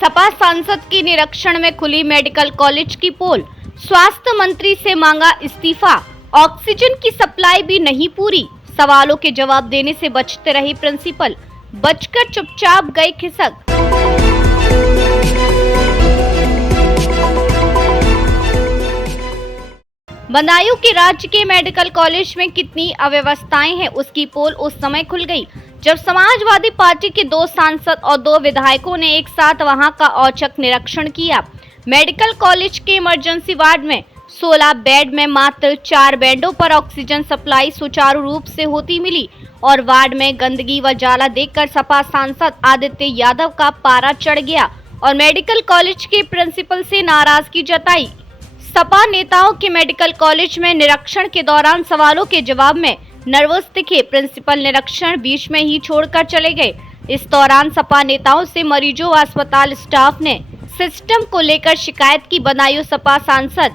सपा सांसद के निरीक्षण में खुली मेडिकल कॉलेज की पोल। स्वास्थ्य मंत्री से मांगा इस्तीफा। ऑक्सीजन की सप्लाई भी नहीं पूरी। सवालों के जवाब देने से बचते रहे प्रिंसिपल। बचकर चुपचाप गए खिसक। बदायूं के राज्य के मेडिकल कॉलेज में कितनी अव्यवस्थाएं हैं, उसकी पोल उस समय खुल गई जब समाजवादी पार्टी के 2 सांसद और 2 विधायकों ने एक साथ वहां का औचक निरीक्षण किया। मेडिकल कॉलेज के इमरजेंसी वार्ड में 16 बेड में मात्र 4 बेडों पर ऑक्सीजन सप्लाई सुचारू रूप से होती मिली और वार्ड में गंदगी व जाला देखकर सपा सांसद आदित्य यादव का पारा चढ़ गया और मेडिकल कॉलेज के प्रिंसिपल से नाराजगी जताई। सपा नेताओं के मेडिकल कॉलेज में निरीक्षण के दौरान सवालों के जवाब में नर्वस दिखे। प्रिंसिपल निरीक्षण बीच में ही छोड़कर चले गए। इस दौरान सपा नेताओं से मरीजों व अस्पताल स्टाफ ने सिस्टम को लेकर शिकायत की। बदायूं सपा सांसद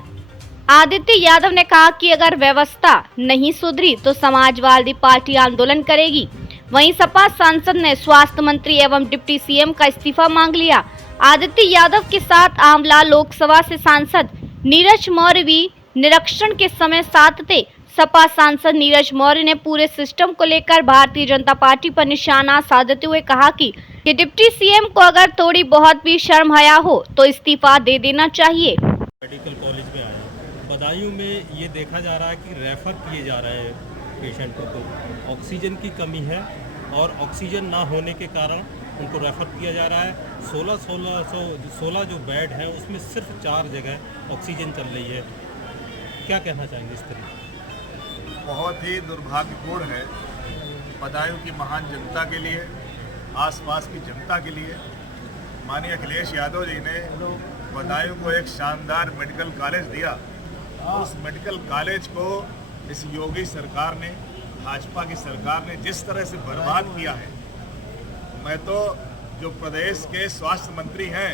आदित्य यादव ने कहा कि अगर व्यवस्था नहीं सुधरी तो समाजवादी पार्टी आंदोलन करेगी। वहीं सपा सांसद ने स्वास्थ्य मंत्री एवं डिप्टी सीएम का इस्तीफा मांग लिया। आदित्य यादव के साथ आंवला लोकसभा से सांसद नीरज मौर्य भी निरीक्षण के समय साथ थे। सपा सांसद नीरज मौर्य ने पूरे सिस्टम को लेकर भारतीय जनता पार्टी पर निशाना साधते हुए कहा कि डिप्टी सीएम को अगर थोड़ी बहुत भी शर्म हया हो तो इस्तीफा दे देना चाहिए। मेडिकल कॉलेज में आए बदायूं में ये देखा जा रहा है कि रेफर किए जा रहे हैं पेशेंटों को। ऑक्सीजन की कमी है और ऑक्सीजन ना होने के कारण उनको रेफ़र किया जा रहा है। 16 जो बेड है उसमें सिर्फ 4 जगह ऑक्सीजन चल रही है। क्या कहना चाहेंगे इस तरीके? बहुत ही दुर्भाग्यपूर्ण है बदायूं की महान जनता के लिए, आसपास की जनता के लिए। माननीय अखिलेश यादव जी ने बदायूं को एक शानदार मेडिकल कॉलेज दिया। उस मेडिकल कॉलेज को इस योगी सरकार ने, भाजपा की सरकार ने जिस तरह से बर्बाद किया है, मैं तो जो प्रदेश के स्वास्थ्य मंत्री हैं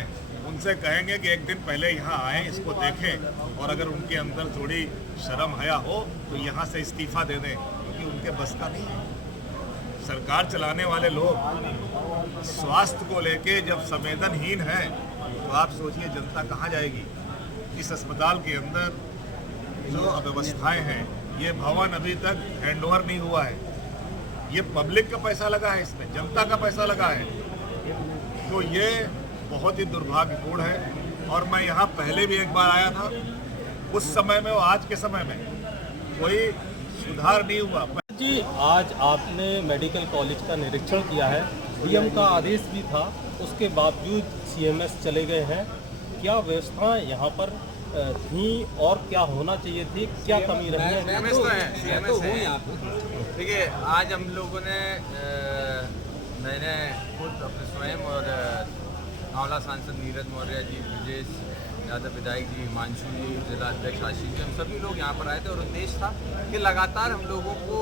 उनसे कहेंगे कि एक दिन पहले यहाँ आएँ, इसको देखें और अगर उनके अंदर थोड़ी शर्म हया हो तो यहाँ से इस्तीफा दे दें, क्योंकि उनके बस का नहीं है। सरकार चलाने वाले लोग स्वास्थ्य को लेके जब संवेदनहीन हैं तो आप सोचिए जनता कहाँ जाएगी। इस अस्पताल के अंदर जो अव्यवस्थाएं हैं, ये भवन अभी तक हैंडओवर नहीं हुआ है। ये पब्लिक का पैसा लगा है, इसमें जनता का पैसा लगा है, तो ये बहुत ही दुर्भाग्यपूर्ण है। और मैं यहाँ पहले भी एक बार आया था, उस समय में और आज के समय में कोई सुधार नहीं हुआ। जी, आज आपने मेडिकल कॉलेज का निरीक्षण किया है, डीएम का आदेश भी था, उसके बावजूद सीएमएस चले गए हैं। क्या व्यवस्था यहाँ पर थी और क्या होना चाहिए थी, क्या कमी रही है? सीएमएस तो है, सीएमएस है। देखिए, आज हम लोगों ने मैंने खुद अपने स्वयं और आंवला सांसद नीरज मौर्य जी, ब्रजेश यादव विधायक जी, हिमांशु जी, जिला अध्यक्ष आशीष जी, हम सभी लोग यहाँ पर आए थे और उद्देश्य था कि लगातार हम लोगों को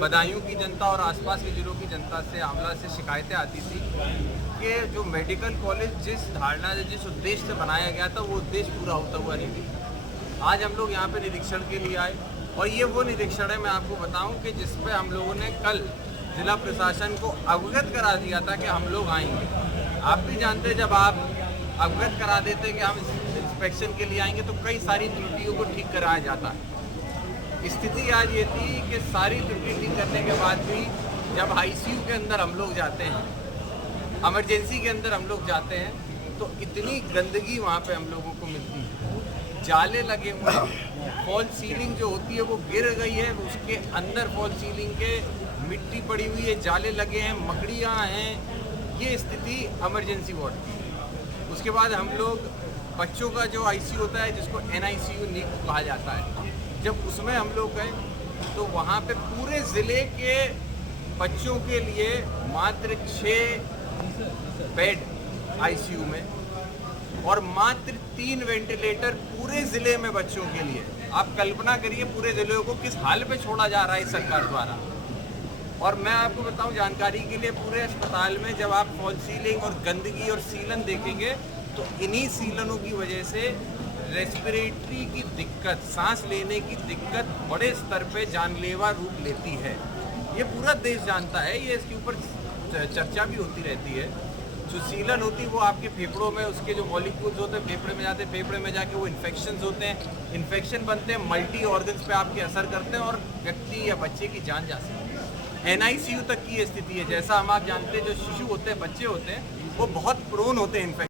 बदायूं की जनता और आसपास के जिलों की जनता से, आंवला से शिकायतें आती थी कि जो मेडिकल कॉलेज जिस धारणा से, जिस उद्देश्य से बनाया गया था, वो उद्देश्य पूरा होता हुआ नहीं दिखा। आज हम लोग यहाँ पे निरीक्षण के लिए आए और ये वो निरीक्षण है, मैं आपको बताऊं कि जिस पे हम लोगों ने कल जिला प्रशासन को अवगत करा दिया था कि हम लोग आएंगे। आप भी जानते हैं, जब आप अवगत करा देते कि हम इंस्पेक्शन के लिए आएंगे तो कई सारी त्रुटियों को ठीक कराया जाता है। स्थिति आज ये थी कि सारी त्रुटि ठीक करने के बाद भी जब आईसीयू के अंदर हम लोग जाते हैं, इमरजेंसी के अंदर हम लोग जाते हैं, तो इतनी गंदगी वहाँ पे हम लोगों को मिलती है। जाले लगे हुए हैं, फॉल सीलिंग जो होती है वो गिर गई है, उसके अंदर फॉल सीलिंग के मिट्टी पड़ी हुई है, जाले लगे हैं, मकड़ियाँ हैं। ये स्थिति इमरजेंसी वार्ड की। उसके बाद हम लोग बच्चों का जो आईसीयू होता है, जिसको एनआईसीयू नीक कहा जाता है, जब उसमें हम लोग गए तो वहाँ पे पूरे ज़िले के बच्चों के लिए मात्र 6 बेड आईसीयू में और मात्र 3 वेंटिलेटर पूरे ज़िले में बच्चों के लिए। आप कल्पना करिए पूरे ज़िले को किस हाल पे छोड़ा जा रहा है इस सरकार द्वारा। और मैं आपको बताऊं जानकारी के लिए, पूरे अस्पताल में जब आप फॉल सीलिंग और गंदगी और सीलन देखेंगे तो इन्हीं सीलनों की वजह से रेस्पिरेटरी की दिक्कत, सांस लेने की दिक्कत बड़े स्तर पे जानलेवा रूप लेती है। ये पूरा देश जानता है, ये इसके ऊपर चर्चा भी होती रहती है। जो सीलन होती है वो आपके फेफड़ों में, उसके जो मॉलिक्यूल्स होते हैं फेफड़े में जाते हैं, फेफड़े में जाके वो इन्फेक्शंस होते हैं, इन्फेक्शन बनते हैं, मल्टी ऑर्गन्स पे आपके असर करते हैं और व्यक्ति या बच्चे की जान जा सकती है। NICU तक की ये स्थिति है। जैसा हम आप जानते हैं जो शिशु होते हैं, बच्चे होते हैं, वो बहुत प्रोन होते हैं इन्फेक्शन